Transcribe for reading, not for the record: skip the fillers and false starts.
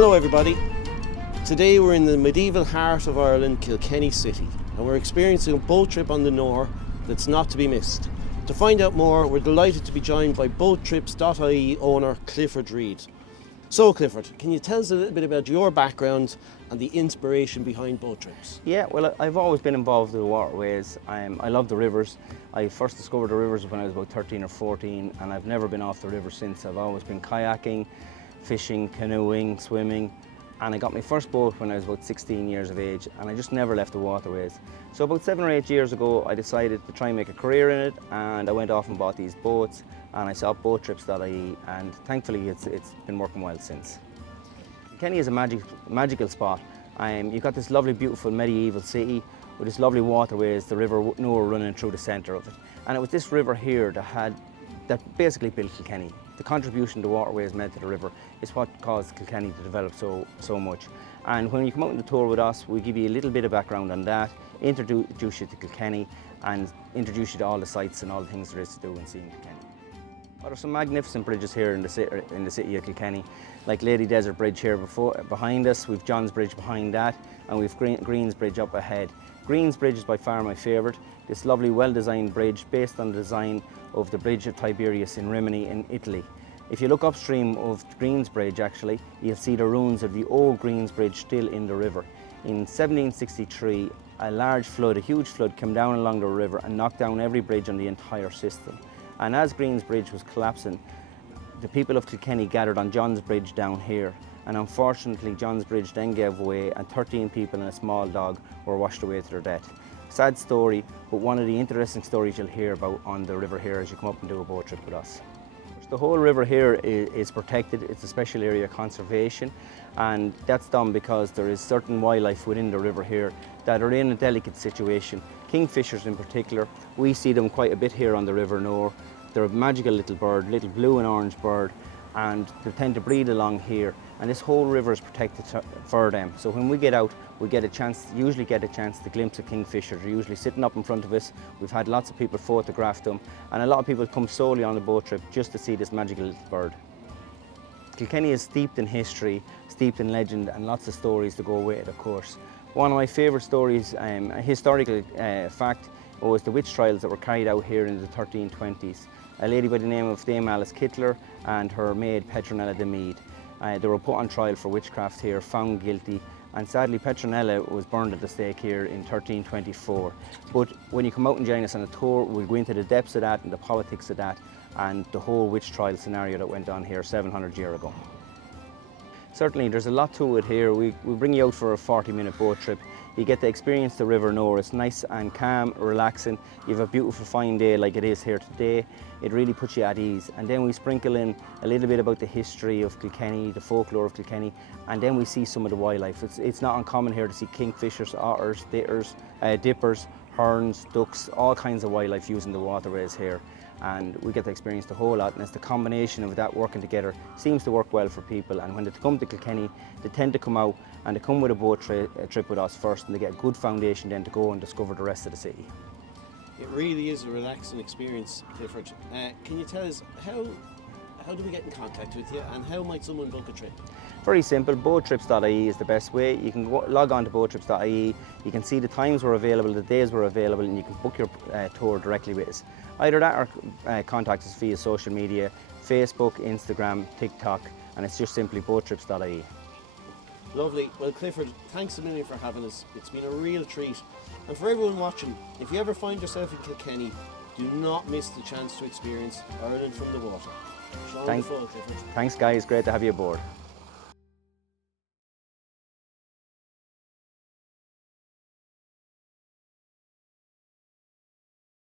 Hello everybody. Today we're in the medieval heart of Ireland, Kilkenny city, and we're experiencing a boat trip on the Nore that's not to be missed. To find out more, we're delighted to be joined by BoatTrips.ie owner Clifford Reid. So Clifford, can you tell us a little bit about your background and the inspiration behind boat trips? Yeah, well, I've always been involved with the waterways. I love the rivers. I first discovered the rivers when I was about 13 or 14, and I've never been off the river since. I've always been kayaking, fishing, canoeing, swimming, and I got my first boat when I was about 16 years of age, and I just never left the waterways. So about 7 or 8 years ago, I decided to try and make a career in it, and I went off and bought these boats, and I set up BoatTrips.ie, and thankfully it's been working well since. Kilkenny is a magical spot. You've got this lovely, beautiful medieval city with this lovely waterways, the river Nore running through the centre of it. And it was this river here that basically built Kilkenny. The contribution the waterways made to the river is what caused Kilkenny to develop so much. And when you come out on the tour with us, we give you a little bit of background on that, introduce you to Kilkenny, and introduce you to all the sights and all the things there is to do and see in Kilkenny. Well, there's some magnificent bridges here in the city of Kilkenny, like Lady Desert Bridge here behind us. We've John's Bridge behind that, and we've Green's Bridge up ahead. Green's Bridge is by far my favourite. This lovely, well-designed bridge based on the design of the Bridge of Tiberius in Rimini in Italy. If you look upstream of Green's Bridge, actually, you'll see the ruins of the old Green's Bridge still in the river. In 1763, a huge flood came down along the river and knocked down every bridge on the entire system. And as Green's Bridge was collapsing, the people of Kilkenny gathered on John's Bridge down here. And unfortunately, John's Bridge then gave way and 13 people and a small dog were washed away to their death. Sad story, but one of the interesting stories you'll hear about on the river here as you come up and do a boat trip with us. The whole river here is protected. It's a special area of conservation, and that's done because there is certain wildlife within the river here that are in a delicate situation. Kingfishers in particular, we see them quite a bit here on the River Nore. They're a magical little bird, little blue and orange bird, and they tend to breed along here, and this whole river is protected for them. So when we get out, we usually get a chance to glimpse a kingfisher. They're usually sitting up in front of us. We've had lots of people photograph them, and a lot of people come solely on a boat trip just to see this magical little bird. Kilkenny is steeped in history, steeped in legend, and lots of stories to go with it, of course. One of my favourite stories, a historical fact, was the witch trials that were carried out here in the 1320s. A lady by the name of Dame Alice Kittler and her maid Petronella de Mead. They were put on trial for witchcraft here, found guilty, and sadly Petronella was burned at the stake here in 1324. But when you come out and join us on a tour, we'll go into the depths of that and the politics of that and the whole witch trial scenario that went on here 700 years ago. Certainly there's a lot to it here. We bring you out for a 40-minute boat trip. You get to experience the River Nore. It's nice and calm, relaxing. You have a beautiful fine day like it is here today. It really puts you at ease. And then we sprinkle in a little bit about the history of Kilkenny, the folklore of Kilkenny, and then we see some of the wildlife. It's not uncommon here to see kingfishers, otters, dippers, herons, ducks, all kinds of wildlife using the waterways here. And we get to experience the whole lot, and it's the combination of that working together seems to work well for people. And when they come to Kilkenny, they tend to come out and they come with a boat trip with us first, and they get a good foundation then to go and discover the rest of the city. It really is a relaxing experience, Clifford. Can you tell us how do we get in contact with you, and how might someone book a trip? Very simple. BoatTrips.ie is the best way. You can log on to BoatTrips.ie, you can see the times we're available, the days we're available, and you can book your tour directly with us. Either that or contact us via social media, Facebook, Instagram, TikTok, and it's just simply BoatTrips.ie. Lovely. Well, Clifford, thanks a million for having us. It's been a real treat. And for everyone watching, if you ever find yourself in Kilkenny, do not miss the chance to experience Ireland from the water. Clifford. Thanks guys, great to have you aboard.